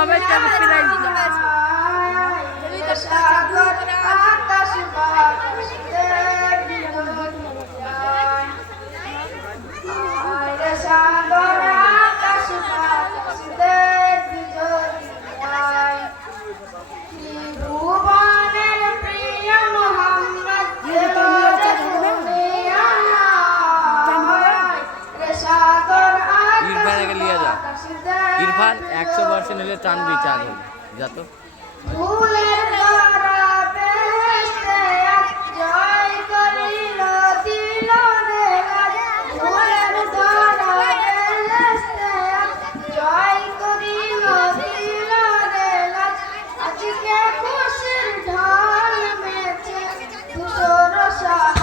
সবাইকে আমি ফিরাই দিই ইরফান একশো পার্সেন্ট হলে টানবি চার হলে যা তো Russia.